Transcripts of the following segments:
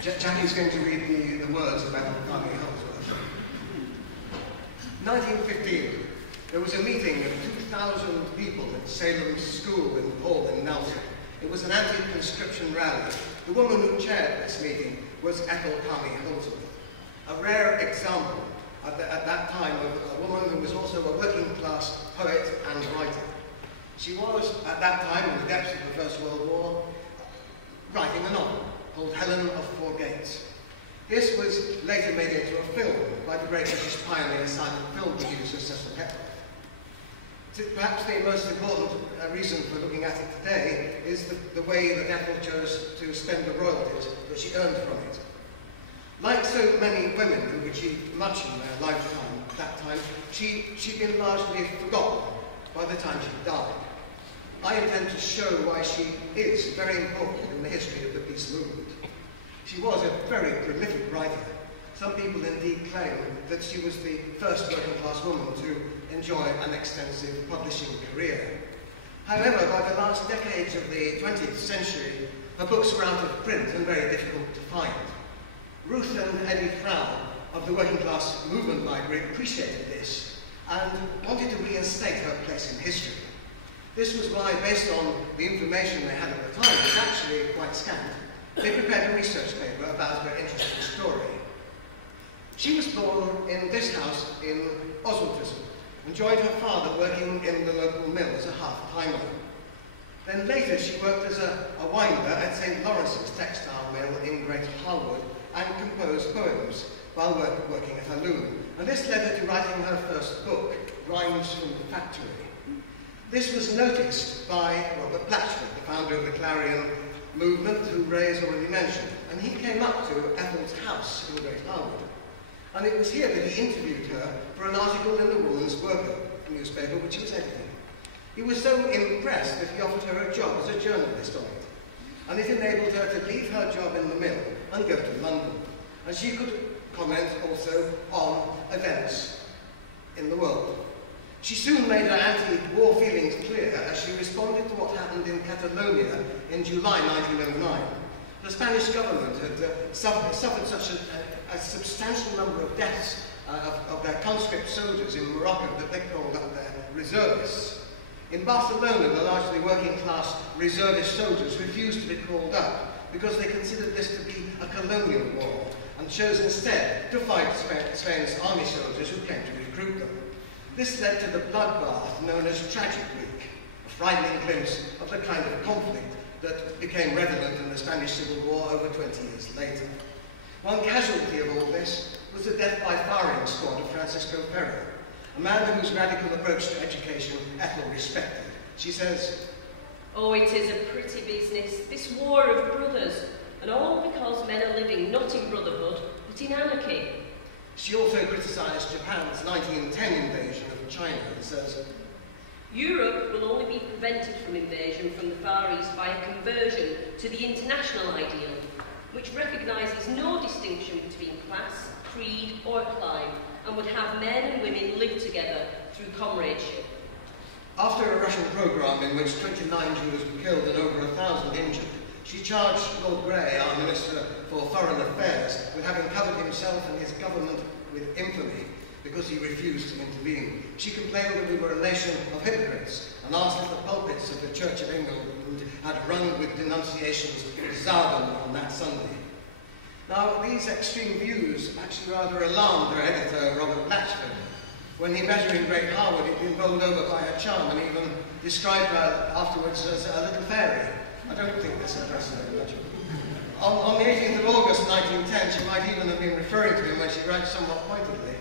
Jackie's going to read the words about Carney Holdsworth. 1915, there was a meeting of 2,000 people at Salem's school in Paul and Nelson. It was an anti-conscription rally. The woman who chaired this meeting was Ethel Holdsworth, a rare example at that time of a woman who was also a working-class poet and writer. She was, at that time, in the depths of the First World War, writing a novel called Helen of Four Gates. This was later made into a film by the great British pioneer silent film producer Cecil Hepworth. Perhaps the most important reason for looking at it today is the way that Ethel chose to spend the royalties that she earned from it. Like so many women who achieved much in their lifetime at that time, she'd been largely forgotten by the time she died. I intend to show why she is very important in the history of the peace movement. She was a very prolific writer. Some people indeed claim that she was the first working-class woman to enjoy an extensive publishing career. However, by the last decades of the 20th century, her books were out of print and very difficult to find. Ruth and Eddie Frown of the Working Class Movement Library appreciated this and wanted to reinstate her place in history. This was why, based on the information they had at the time, which was actually quite scant, they prepared a research paper about her interesting story. She was born in this house in Oswaldism and joined her father working in the local mill as a half-timer. Then later she worked as a winder at St. Lawrence's textile mill in Great Harwood and composed poems while working at her loom. And this led her to writing her first book, Rhymes from the Factory. This was noticed by Robert Blatchford, the founder of the Clarion movement, who Ray has already mentioned, and he came up to Ethel's house in Great Harwood. And it was here that he interviewed her for an article in the Woman's Worker newspaper, which he was editing. He was so impressed that he offered her a job as a journalist on it, and it enabled her to leave her job in the mill and go to London. And she could comment also on events in the world. She soon made her anti-war feelings clear as she responded to what happened in Catalonia in July 1909. The Spanish government had suffered such a substantial number of deaths of their conscript soldiers in Morocco that they called up their reservists. In Barcelona, the largely working-class reservist soldiers refused to be called up because they considered this to be a colonial war and chose instead to fight Spain's army soldiers who came to recruit them. This led to the bloodbath known as Tragic Week, a frightening glimpse of the kind of conflict that became redolent in the Spanish Civil War over 20 years later. One casualty of all this was the death by firing squad of Francisco Ferrer, a man whose radical approach to education Ethel respected. She says, "Oh, it is a pretty business, this war of brothers, and all because men are living not in brotherhood, but in anarchy." She also criticised Japan's 1910 invasion of China and says, "Europe will only be prevented from invasion from the Far East by a conversion to the international ideal, which recognises no distinction between class, creed or clime, and would have men and women live together through comradeship." After a Russian programme in which 29 Jews were killed and over 1,000 injured, she charged Lord Grey, our Minister for Foreign Affairs, with having covered himself and his government with infamy because he refused to intervene. She complained that we were a nation of hypocrites and asked if the pulpits of the Church of England had rung with denunciations of Zardan on that Sunday. Now, these extreme views actually rather alarmed her editor, Robert Blatchford. When he met her in Great Harwood, he'd been bowled over by her charm and even described her afterwards as a little fairy. I don't think this impressed her very much. On the 18th of August 1910, she might even have been referring to him when she writes somewhat pointedly,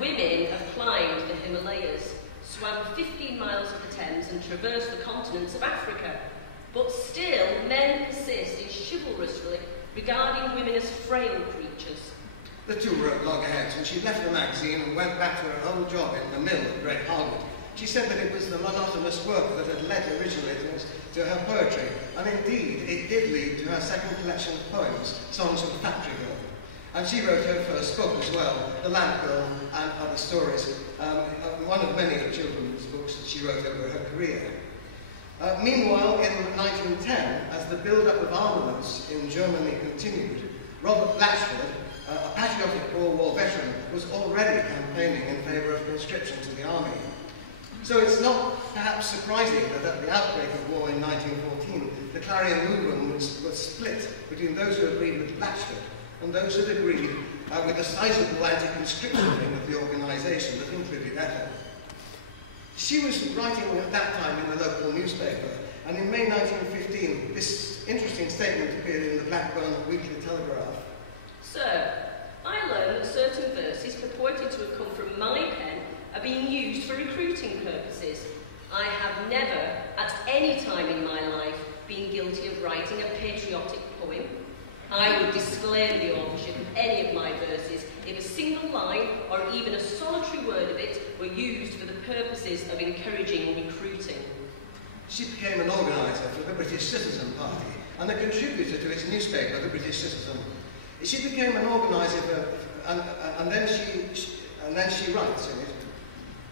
"Women have climbed the Himalayas, swam 15 miles of the Thames and traversed the continents of Africa. But still, men persist in chivalrously regarding women as frail creatures." The two wrote loggerheads, and she left the magazine and went back to her old job in the mill at Great Harwood. She said that it was the monotonous work that had led originally to her poetry, and indeed it did lead to her second collection of poems, Songs of the Factory Girl. And she wrote her first book as well, The Lamp Girl and Other Stories, one of many children's books that she wrote over her career. Meanwhile, in 1910, as the build-up of armaments in Germany continued, Robert Blatchford, a patriotic Boer War veteran, was already campaigning in favour of conscription to the army. So it's not perhaps surprising that at the outbreak of war in 1914, the Clarion movement was split between those who agreed with Blatchford and those who agreed with the sizable anti-conscription wing of the organisation that included Ethel. She was writing at that time in the local newspaper, and in May 1915, this interesting statement appeared in the Blackburn Weekly Telegraph. Sir, I learn that certain verses purported to have come from my pen are being used for recruiting purposes. I have never, at any time in my life, been guilty of writing a patriotic poem. I would disclaim the authorship of any of my verses if a single line or even a solitary word of it were used for the purposes of encouraging recruiting. She became an organiser for the British Citizen Party and a contributor to its newspaper, the British Citizen. She became an organiser and then she writes in it,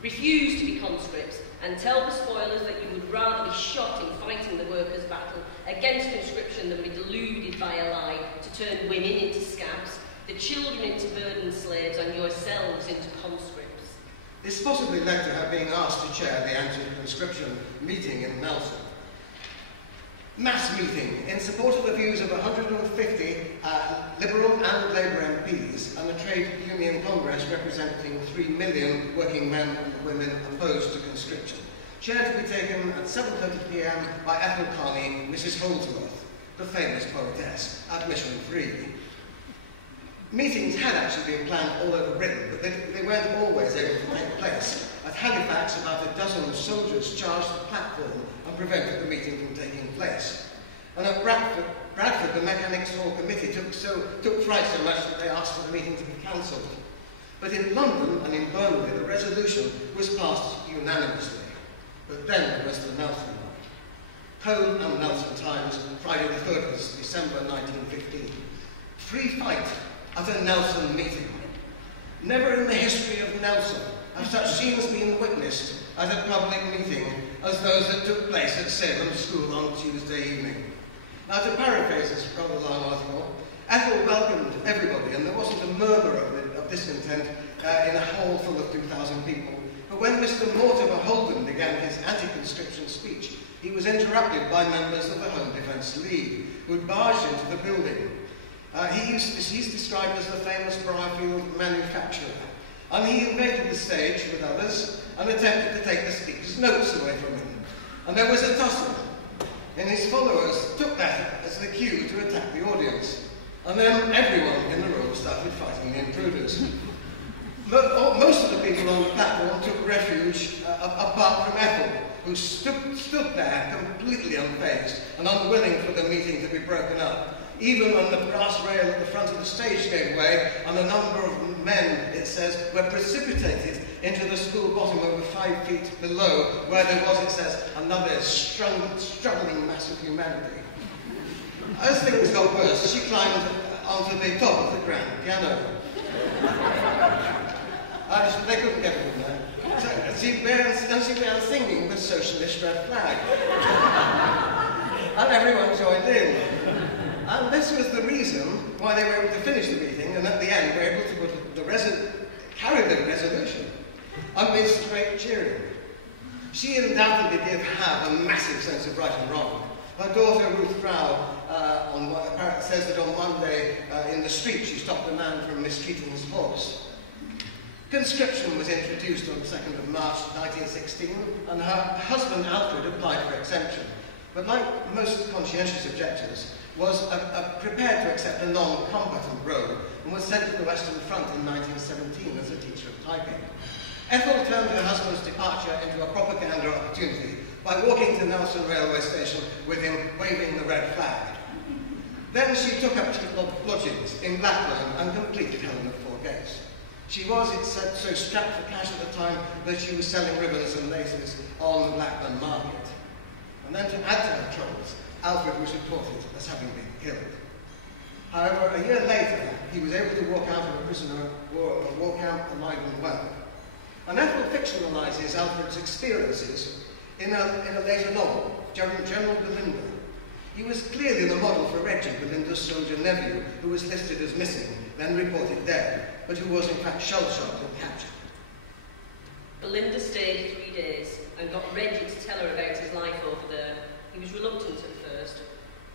refuse to be conscripts and tell the spoilers that you would rather be shot in fighting the workers' battle against conscription than be deluded by a lie to turn women into scabs, the children into burdened slaves and yourselves into conscripts. This possibly led to her being asked to chair the anti-conscription meeting in Nelson. Mass meeting in support of the views of 150 Liberal and Labour MPs and a trade union congress representing 3 million working men and women opposed to conscription. Chair to be taken at 7:30 p.m. by Ethel Carney, Mrs. Holdsworth, the famous poetess, admission free. Meetings had actually been planned all over Britain, but they weren't always able to take place. At Halifax, about a dozen soldiers charged the platform and prevented the meeting from taking place. And at Bradford, the Mechanics' Hall Committee took fright so much that they asked for the meeting to be cancelled. But in London and in Burnley, the resolution was passed unanimously. But then there was the Nelson night. Cone and Nelson Times, Friday the 3rd of December 1915. Free fight at a Nelson meeting. Never in the history of Nelson have such scenes been witnessed at a public meeting as those that took place at Salem School on Tuesday evening. Now, to paraphrase this rather long article, Ethel welcomed everybody, and there wasn't a murmur of discontent in a hall full of 2,000 people. But when Mr. Mortimer Holden began his anti-conscription speech, he was interrupted by members of the Home Defence League, who had barged into the building. He's described as the famous Briarfield manufacturer, and he invaded the stage with others and attempted to take the speaker's notes away from him. And there was a tussle, and his followers took that as the cue to attack the audience. And then everyone in the room started fighting the intruders. Most of the people on the platform took refuge apart from Ethel, who stood there completely unfazed and unwilling for the meeting to be broken up. Even when the brass rail at the front of the stage gave way and a number of men, it says, were precipitated into the school bottom over 5 feet below, where there was, it says, another struggling mass of humanity. As things got worse, she climbed onto the top of the grand piano. They couldn't get her from there. So she began singing the socialist red flag. And everyone joined in. And this was the reason why they were able to finish the meeting, and at the end were able to carry the resolution amidst great cheering. She undoubtedly did have a massive sense of right and wrong. Her daughter, Ruth Frow, says that on Monday in the street she stopped a man from mistreating his horse. Conscription was introduced on the 2nd of March 1916, and her husband Alfred applied for exemption. But like most conscientious objectors, was prepared to accept a non-combatant role and was sent to the Western Front in 1917 as a teacher of typing. Ethel turned her husband's departure into a propaganda opportunity by walking to Nelson railway station with him waving the red flag. Then she took up cheap lodgings in Blackburn and completed Helen of Four Gates. She was, it said, so strapped for cash at the time that she was selling ribbons and laces on the Blackburn market. And then to add to her troubles, Alfred was reported as having been killed. However, a year later, he was able to walk out of a prisoner war camp alive and well. And Ethel fictionalizes Alfred's experiences in a later novel, General Belinda. He was clearly the model for Reggie, Belinda's soldier nephew, who was listed as missing, then reported dead, but who was in fact shell-shocked and captured. Belinda stayed 3 days and got Reggie to tell her about his life over there. He was reluctant at first,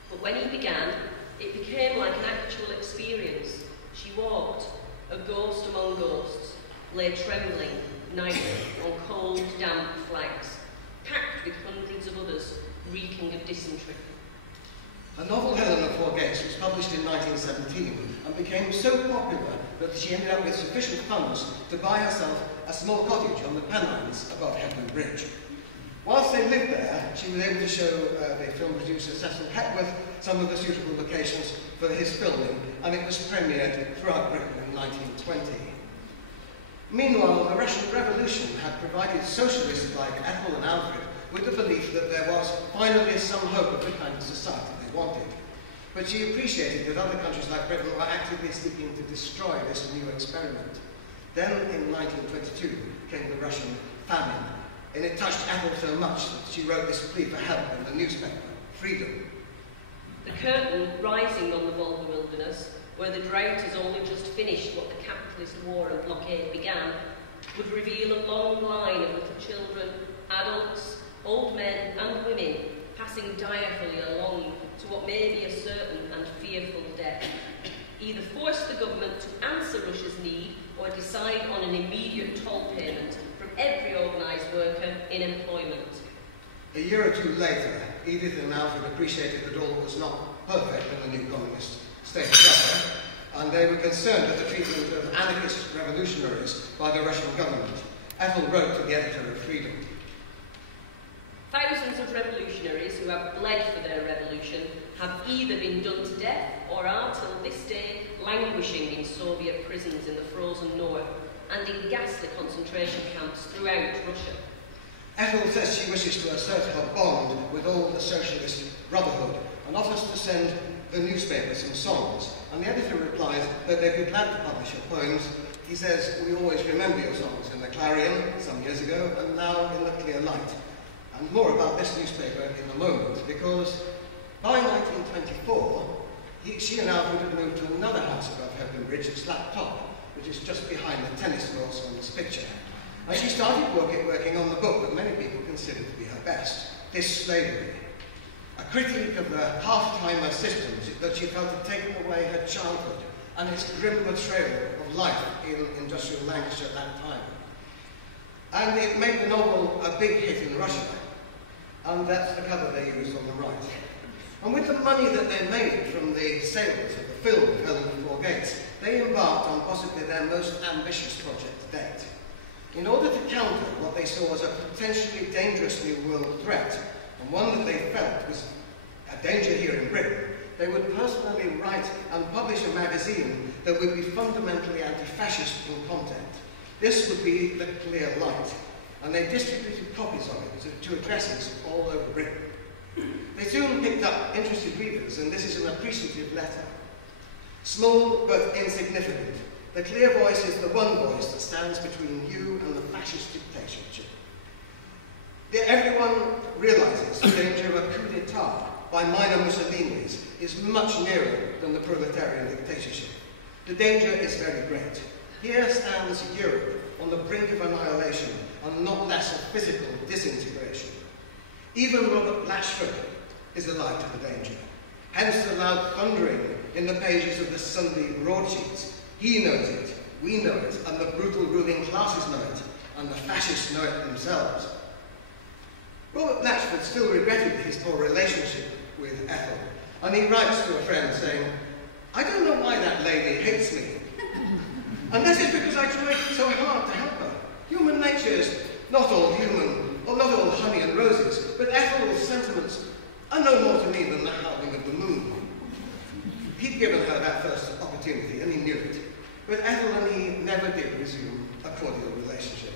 but when he began, it became like an actual experience. She walked, a ghost among ghosts, lay trembling, nightly, on cold, damp flags, packed with hundreds of others, reeking of dysentery. Her novel Helen of Four Gates was published in 1917 and became so popular that she ended up with sufficient funds to buy herself a small cottage on the Pennines above Hepburn Bridge. Whilst they lived there, she was able to show the film producer Cecil Hepworth some of the suitable locations for his filming, and it was premiered throughout Britain in 1920. Meanwhile, the Russian Revolution had provided socialists like Ethel and Alfred with the belief that there was finally some hope of the kind of society they wanted. But she appreciated that other countries like Britain were actively seeking to destroy this new experiment. Then, in 1922, came the Russian famine, and it touched Ethel so much that she wrote this plea for help in the newspaper, Freedom. The curtain rising on the Volga wilderness, where the drought has only just finished what the capitalist war and blockade began, would reveal a long line of little children, adults, old men and women passing direfully along to what may be a certain and fearful death. Either force the government to answer Russia's need or decide on an immediate toll payment from every organised worker in employment. A year or two later, Edith and Alfred appreciated that all was not perfect in the new communist state of Russia, and they were concerned at the treatment of anarchist revolutionaries by the Russian government. Ethel wrote to the editor of Freedom. Thousands of revolutionaries who have bled for their revolution have either been done to death or are, till this day, languishing in Soviet prisons in the frozen north and in ghastly concentration camps throughout Russia. Ethel says she wishes to assert her bond with all the socialist brotherhood and offers to send the newspaper some songs, and the editor replies that they'd be glad to publish her poems. He says, "We always remember your songs in the Clarion some years ago and now in the Clear Light." And more about this newspaper in a moment, because by 1924, she and Alfred had moved to another house above Hepburn Bridge at Slap Top, which is just behind the tennis courts on this picture. And she started working on the book that many people consider to be her best, This Slavery, a critique of the half-timer systems that she felt had taken away her childhood and its grim betrayal of life in industrial Lancashire at that time. And it made the novel a big hit in Russia, and that's the cover they used on the right. And with the money that they made from the sales of the film Helen of Four Gates, they embarked on possibly their most ambitious project to date. In order to counter what they saw as a potentially dangerous new world threat, and one that they felt was a danger here in Britain, they would personally write and publish a magazine that would be fundamentally anti-fascist in content. This would be the Clear Light, and they distributed copies of it to addresses all over Britain. They soon picked up interested readers, and this is an appreciative letter. Small but insignificant, the Clear Voice is the one voice that stands between you and the fascist dictatorship. Everyone realizes the danger of a coup d'etat by minor Mussolinis is much nearer than the proletarian dictatorship. The danger is very great. Here stands Europe on the brink of annihilation and not less of physical disintegration. Even Robert Blatchford is alive to the danger. Hence the loud thundering in the pages of the Sunday broadsheets. He knows it, we know it, and the brutal ruling classes know it, and the fascists know it themselves. Robert Blatchford still regretted his poor relationship with Ethel, and he writes to a friend saying, "I don't know why that lady hates me. And this is because I tried so hard to help her. Human nature is not all human, or not all honey and roses, but Ethel's sentiments are no more to me than the howling of the moon." He'd given her that first opportunity, and he knew it. But Ethel and he never did resume a cordial relationship.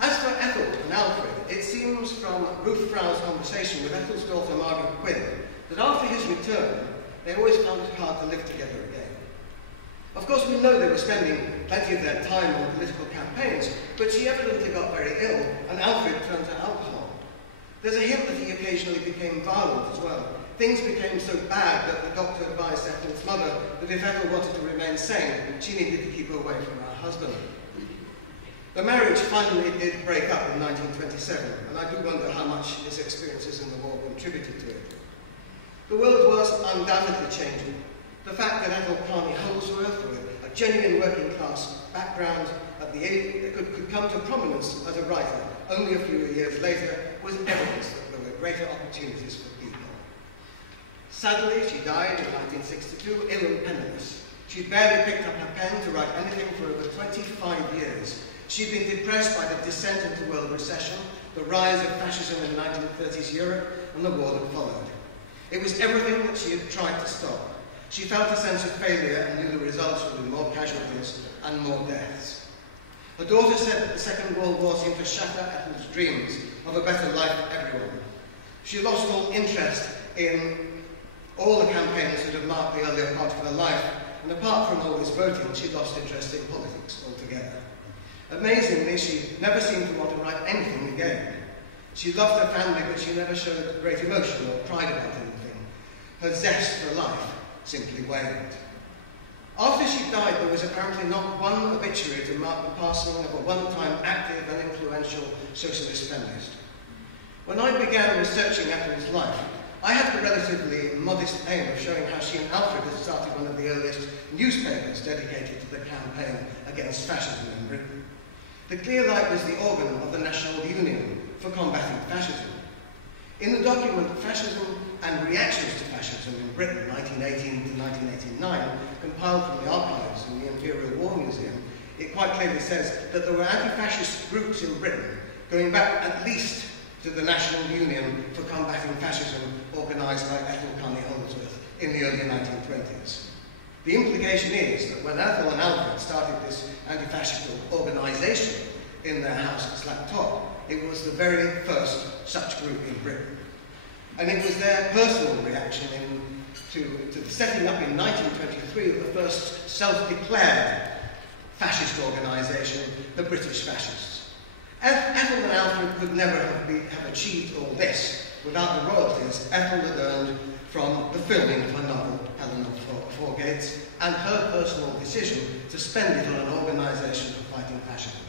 As for Ethel and Alfred, it seems from Ruth Frow's conversation with Ethel's daughter Margaret Quinn that after his return, they always found it hard to live together again. Of course, we know they were spending plenty of their time on political campaigns, but she evidently got very ill, and Alfred turned to alcohol. There's a hint that he occasionally became violent as well, things became so bad that the doctor advised Ethel's mother that if Ethel wanted to remain sane, she needed to keep away from her husband. The marriage finally did break up in 1927, and I do wonder how much his experiences in the war contributed to it. The world was undoubtedly changing. The fact that Ethel Carney Holdsworth, with a genuine working class background at the age that could come to prominence as a writer only a few years later was evidence that there were greater opportunities for people. Sadly, she died in 1962, ill and penniless. She'd barely picked up her pen to write anything for over 25 years. She'd been depressed by the descent into world recession, the rise of fascism in 1930s Europe, and the war that followed. It was everything that she had tried to stop. She felt a sense of failure and knew the results would be more casualties and more deaths. Her daughter said that the Second World War seemed to shatter Ethel's dreams of a better life for everyone. She lost all interest in all the campaigns that had marked the earlier part of her life, and apart from always voting, she lost interest in politics altogether. Amazingly, she never seemed to want to write anything again. She loved her family, but she never showed great emotion or pride about anything. Her zest for life simply waned. After she died, there was apparently not one obituary to mark the passing of a one-time active and influential socialist feminist. When I began researching Ethel's life, I had the relatively modest aim of showing how she and Alfred had started one of the earliest newspapers dedicated to the campaign against fascism in Britain. The Clear Light was the organ of the National Union for Combating Fascism. In the document Fascism and Reactions to Fascism in Britain, 1918 to 1989, compiled from the archives in the Imperial War Museum, it quite clearly says that there were anti-fascist groups in Britain going back at least to the National Union for Combating Fascism, organised by Ethel Carney Holdsworth in the early 1920s. The implication is that when Ethel and Alfred started this anti-fascist organisation in their house at Slack Top, it was the very first such group in Britain. And it was their personal reaction to the setting up in 1923 of the first self-declared fascist organisation, the British Fascists. Ethel and Alfred could never have achieved all this without the royalties Ethel had earned from the filming of her novel, Helen of Four Gates, and her personal decision to spend it on an organisation for fighting fascism.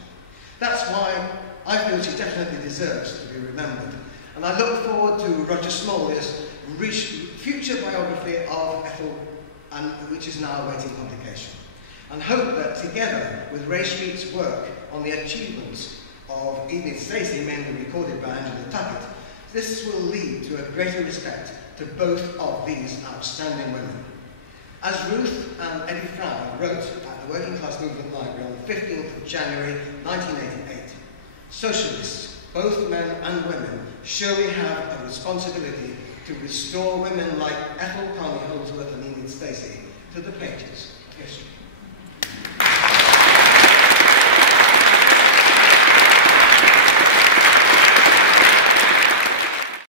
That's why I feel she definitely deserves to be remembered. And I look forward to Roger Smalley's future biography of Ethel, which is now awaiting publication. And hope that together with Ray Street's work on the achievements of Enid Stacey, mainly recorded by Angela Tuckett, this will lead to a greater respect to both of these outstanding women. As Ruth and Eddie Frow wrote at the Working Class Movement Library on the 15th of January 1988, socialists, both men and women, surely have a responsibility to restore women like Ethel Carney Holdsworth and Enid Stacey to the pages of history.